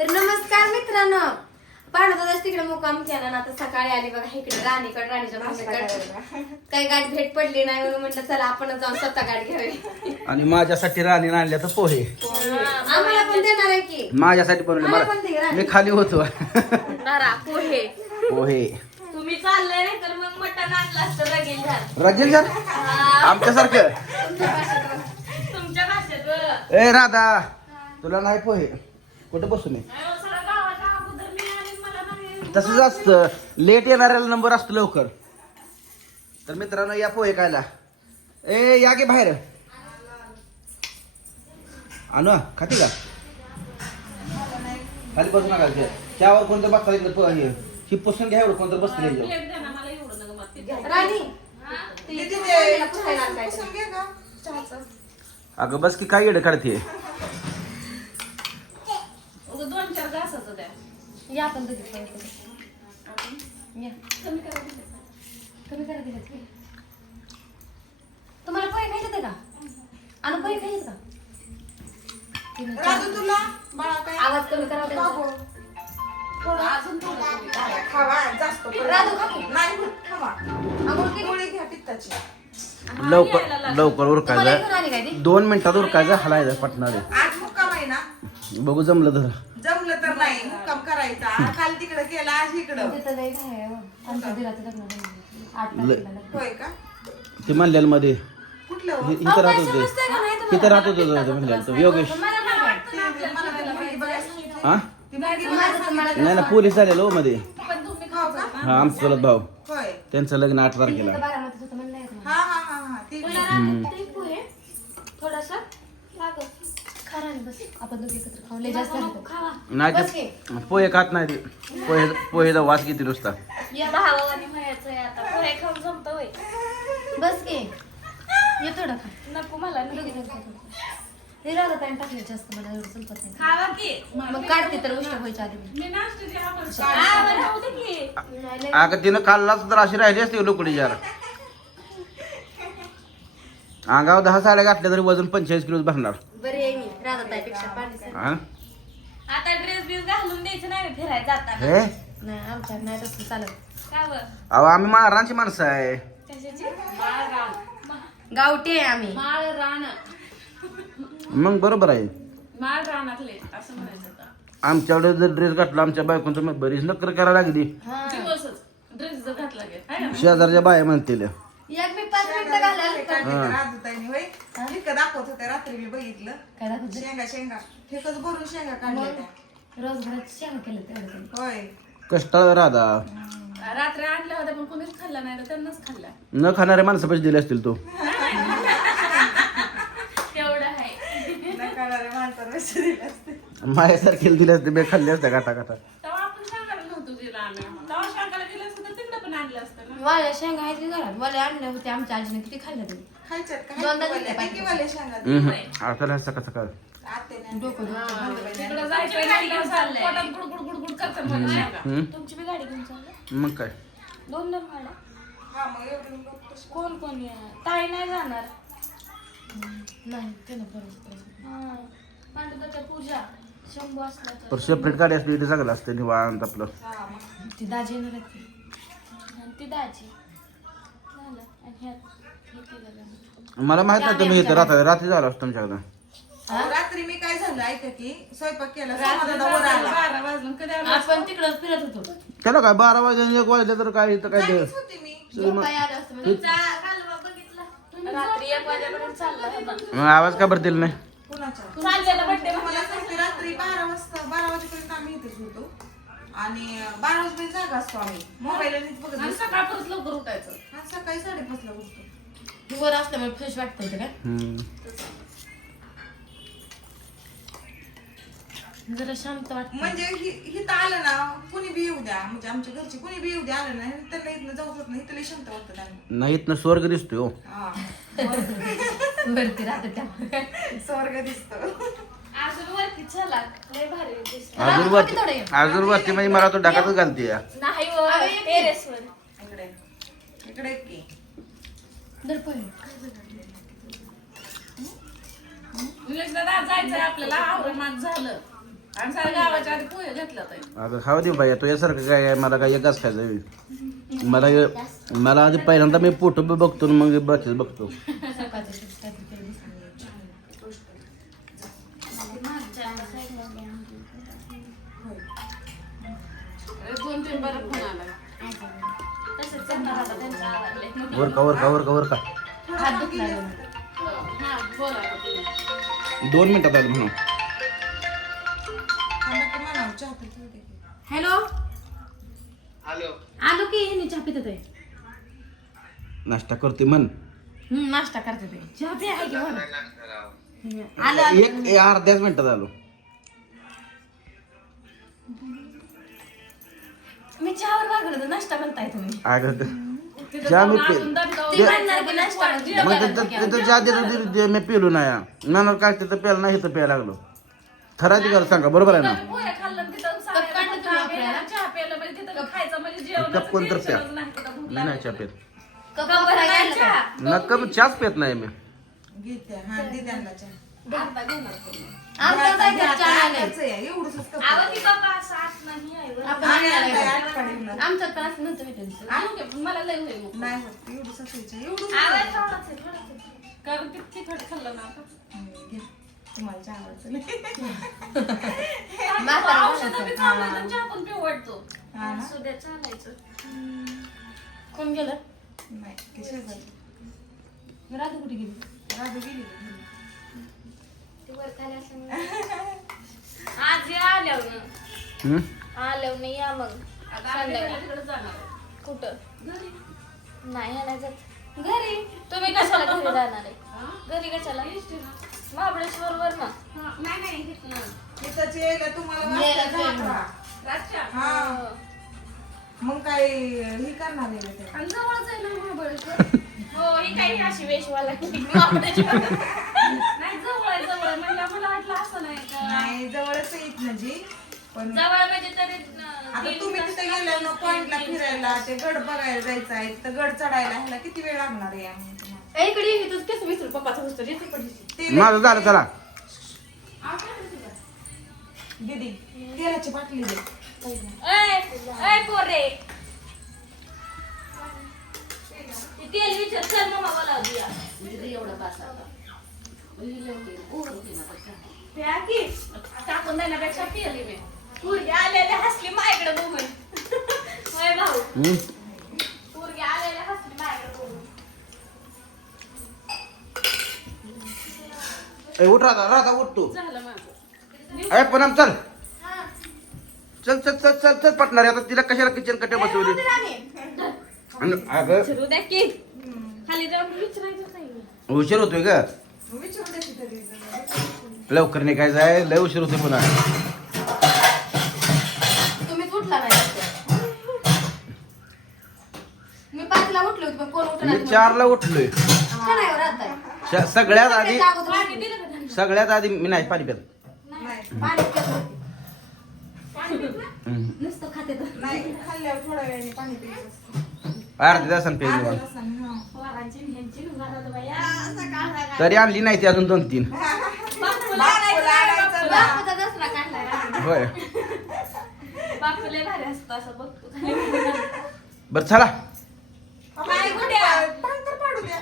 तर नमस्कार मित्रांनो. पांडवदास तिकडे मुक्काम केला ना आता सकाळी आली बघा इकडे राणीकडे राणीच्या भाषेकडे काही गाठ भेट पडली नाही म्हणून म्हटलं चला आपणच जाऊन स्वतः गाठ घ्यावी. आणि माझ्यासाठी राणी आणल्या तर पोहे. आम्हाला पण देणार आहे की. माझ्यासाठी पण मला. मी खाली होतो. पोहे. पोहे. तुम्ही चालले नाही तर मग मटण आणलं असतं लगेच झालं. राजेल सर आमच्यासारखं? तुमच्या भाषेत. ए राधा तुला नाही पोहे. कुठं बसून ये अहो, सगळं गावाच्या अगोदर मी आणि मला नाही. तसंच असतं. लेट येणाऱ्याला नंबर असतो लवकर. तर मित्रांनो या पोहे खायला. ए या की बाहेर? आणू खाती का? खाली बसू नका. त्यावर कोणतं बसता पोहे. ही पुसून घ्या एवढं कोणतं बसतं आणतायचं. अगं बस की काय येडं काढते उगाच दोन चार घासाचं द्या या आपण दोघी पोहे करू. या. कमी करा दिले. कमी करा दिलं की. तुम्हाला पोहे खायचे होते का आणू पोहे खायचे का तिनं राजू तुला बाळा काय आवाज कमी करा त्यांचा. बाबू, थोडं अजून थोडं कमी करा. खावा, खावा जास्त पण. राजू खा की. नाही होत, खावा आंघोळ केली? गोळी घ्या पित्ताची लवकर लवकर तुम्हाला उरकायचं आली काय ती दोन मिनिटात उरकायचं हलायचं पटणार आज मुक्काम आहे ना बघू जमलं तर जमलं तर नाही करायचा काल तिकडे गेला आज इकडं. तिथं लई काय आहे, हो. आमच्या दिराचं लग्न झालं. आठ लई. तारखेला लग्न. होय का? ते म्हणलेलं मध्ये कुठलं हो? इथं राहत होते? इथं राहत होते म्हणलेलं तो. योगेश. नाही. हा? ना पोलीस आलेलो हो मध्ये. पण तुम्ही हो का? हा आमचा चलत भाऊ. होय. त्यांचं लग्न आठ तारखेला. बारामतीत होतं म्हणलं हा हा हा हा ते पोहे थोडासा लागल. खा राणी, बस आपण दोघी एकत्र खाऊ लई जास्त झालं नको खावा नाही. बस ते की. पोहे खात नाही ते. पोहे पोहेचा वास किती नुसता. बस ये थोडं खा. नको मला. हे टाइम टाकले जास्त मला एवढं नाही. मग काढते तर उष्ट व्हायच्या आधी अगं तिनं खाल्लाच तर अशी राहिली असते लोकडी जार अंगावर दहा साड्या घातल्या तरी वजन पंचेचाळीस किलो भरणार. हा? आता ड्रेस बिस घालून द्यायचं नाही ना फिरायला जाताना. हे? नाही आमच्या नाही तसं चालत. का बरं? अहो आम्ही महारांची माणसं आहे. कशाची? गावठी आहे आम्ही. माळ रान मग बरोबर आहे. माळ रानातले असं म्हणायचं का आमच्याकडे जर ड्रेस घातला आमच्या बायकोचं मग बरीच नकर करायला लागली. हा. दिवसच. ड्रेस जर घातला गे हाय ना? शेजारच्या बाया म्हणतील. पाच मिनिटं घालाल राजूताईने होय. ठेका दाखवत होते रात्री मी बघितलं. काय दाखवते शेंगा शेंगा. ठेकच भरून शेंगा काढल्या त्या. रोज घरात शेंगा केलं तेवढं होय. कष्टाळ राधा. रात्री आणल्या होत्या पण कोणीच खाल्ला नाही तर त्यांनाच खाल्ला. न खाणारे माणसं पैसे दिले असतील तो. तेवढं आहे. नकाळणाऱ्या माणसाला पैसे दिले असते माझ्यासारखे दिले असते बे खाल्ले असते गाठा गाठा तेव्हा आपण सांगायला नव्हतो दिला आम्ही तेव्हा सांगायला गेलं असतं तर तिकडे पण माझ्या शेंगा आहेत की घरात? मला आणल्या होत्या आमच्या आजीने किती खाल्ल्या खायच्यात का? दोनदा हाय दिल्या की वाल्या शेंगा हम्म. आता सकाळ सकाळ. आत्याने डोकं दुखतं. तिकडं जायचं गाडी चाललंय. पोटात गुडगुड गुडगुड करतात मला शेंगा. हम्म. तुमची बी गाडी घेऊन चाललं? मग काय? दोन दोन गाड्या हा मग एवढी लोक कशी- कोण कोण या? ताई नाही जाणार. नाही. हा. पूजा. शंभू असला तर. तर सेपरेट गाडी असली इथे चांगलं असतं निवांत आपलं. हा मग. ती दाजी येणार आहेत की. आणि ती दाजी. झालं. आणि ह्यात हे केलं जाणार. मला माहीत नाही तुम्ही इथं रात्री रात्री झालं असतं तुमच्याकडं. रात्री मी काय झालं ऐका की स्वयंपाक केला समाधान वर आला. बारा वाजून कधी आलं आपण तिकडं फिरत होतो. त्याला काय? बारा वाजले एक वाजले तर काय इथं काय ते- जागीच होती मी. झोपाय आलं असतं म्हणजे तुमचा कालवा बघितला. तुम्ही रात्री एक वाजेपर्यंत चालला होता. मग आवाज का बरं दिला नाही? कुणाच्या? आणि बारा वाजेपर्यंत जागा असतो आम्ही. मोबाईल बघत आणि बसतो. सकाळ परत लवकर उठायचं. आणि सकाळी साडेपाचला उठतो. वर असल्यामुळे फ्रेश वाटतं होतं काय हम्म. जरा शांत वाटतं. म्हणजे हि- हिथं आलं ना कुणी बी येऊ द्या. म्हणजे आमच्या घरचे कुणी बी येऊ द्या आलं ना त्यांना इथनं जाऊ नाही. इथं शांत वाटतं नाही इथनं स्वर्ग दिसतोय हो. हा. वरती राहते त्यामुळे. स्वर्ग दिसतो. लय भारी वरती म्हणजे मला तो डाकातच घालते या. नाही व टेरेसवर. इकडे. इकडे एक की. दर्पण निलेश दादा जायचंय आपल्याला. आवरण माझं झालं. आणि साऱ्या गावाच्या आधी पोहे घातला ताई अगं खाऊ दे बाई तुझ्यासारखं काय आहे, मला काय एकच खायचं आहे. मला मला आधी पहिल्यांदा मी फोटो बी बघतो आणि मग बाकीच बघतो. वर का वर का वर का वर का? हात दुखला गं. हा बोला आता तुम्ही. दोन मिनिटात आलं म्हणून. हॅलो? आलो की हे चहा पित आहे नाश्ता करते म्हण. नाश्ता करते ते. चहा पी आहे की बरं? आलो आलो. एक एक अर्ध्याच मिनिटात आलो. मी चहावर वागलं नाश्ता करताय तुम्ही. अगं चहा मी पे. मग तिथं तिथं चहा देतो मी पिलो नाही. नाना काय तिथं प्यायला नाही इथं प्यायला लागलो. ठराची गरज सांगा बरोबर आहे ना? कप प्यायला म्हणजे म्हणजे प्या? मी. नाही चहा पेत कप भरायला गेलं का? ना कमी चहाच पेत नाही मी. आमचं काय घरी चहा. नाही. आवं ती बाबा असं आत नाही आहे बरं. आपण आणायला गेलो. आमचं त्रास नव्हतं भेटायचं. आणू की, मला लय होईल मग. आवं थोडंच आहे, थोडंच आहे. कारण ते तिखट खाल्लं ना आता. म्हातारं औषधं बी चालू तर चहा पण पिऊ वाटतो असू द्या, चालायचं. कोण गेलं राधू कुठे गेली खाली असं आज या आल्यावर हम्म? आल्यावर नाही या मग. संध्याकाळी. तिकडे जाणार. आहे. कुठं? घरी. नाही आला जात. घरी. तुम्ही कशाला घरी जाणार आहे? घरी कशाला? महाबळेश्वर वर ना. हा, जाईल. रातच्या. हो. मग काय हे करणार आहे ते? आणि जवळच आहे ना महाबळेश्वर? हो ही काही अशी वेशवाला महाबळेश्वर. नाही जवळ आहे जवळ आहे. म्हणजे आम्हाला वाटलं असं नाही का? नाही जवळच येत म्हणजे पण जवळ म्हणजे तरी अं, आता तीन तुम्ही तास तिथे गेल्यावर लागतील, पॉइंटला तीन फिरायला ते गड बघायला जायचं आहे तर गड चढायला ह्याला किती वेळ लागणार आहे आम्ही तुम्हाला? ए, इकडे ये, तुझं केस विसरू पप्पाचा वस्तू येते पण ते माझं झालं चला. दीदी तेलाची बाटली दे. ऐ, ऐ पोरे. ते तेल विचार चल मम्मा बोला दिया. एवढं बास आता. टाकून देण्यापेक्षा पिली मी पोरगी आलेले हसली माझ्याकडे बघून. होय भाऊ. हम्म? पोरगी आलेले हसली माझ्याकडे बघून. ए, उठ राधा राधा उठ तू. झालं माझं. अरे पण चल. चल चल चल चल चल पटणार. आता तिला कशाला किचन कट्या बसवली? आणि अगं. विचारू द्या की. खाली जाऊन विचारायचं नाही. उशीर होतोय का लवकर निघायचं आहे लय उशीर होतोय पुन्हा तुम्हीच उठला नाही मी पाचला उठले होते पण कोण उठला मी चारला उठलोय राहत आहे. श- सगळ्यात आधी त्याच्या अगोदर उठले. सगळ्यात आधी मी नाही पाणी पित नाही पाणी पित होते. हम्म. नुसतं खाते तर. नाही खाल्ल्यावर थोड्या वेळाने पाणी प्यायचं असतं. अर्ध्या तासानं पेरली तरी आणली नाही ती अजून दोन तीन. होय. बर चला. पाडू द्या.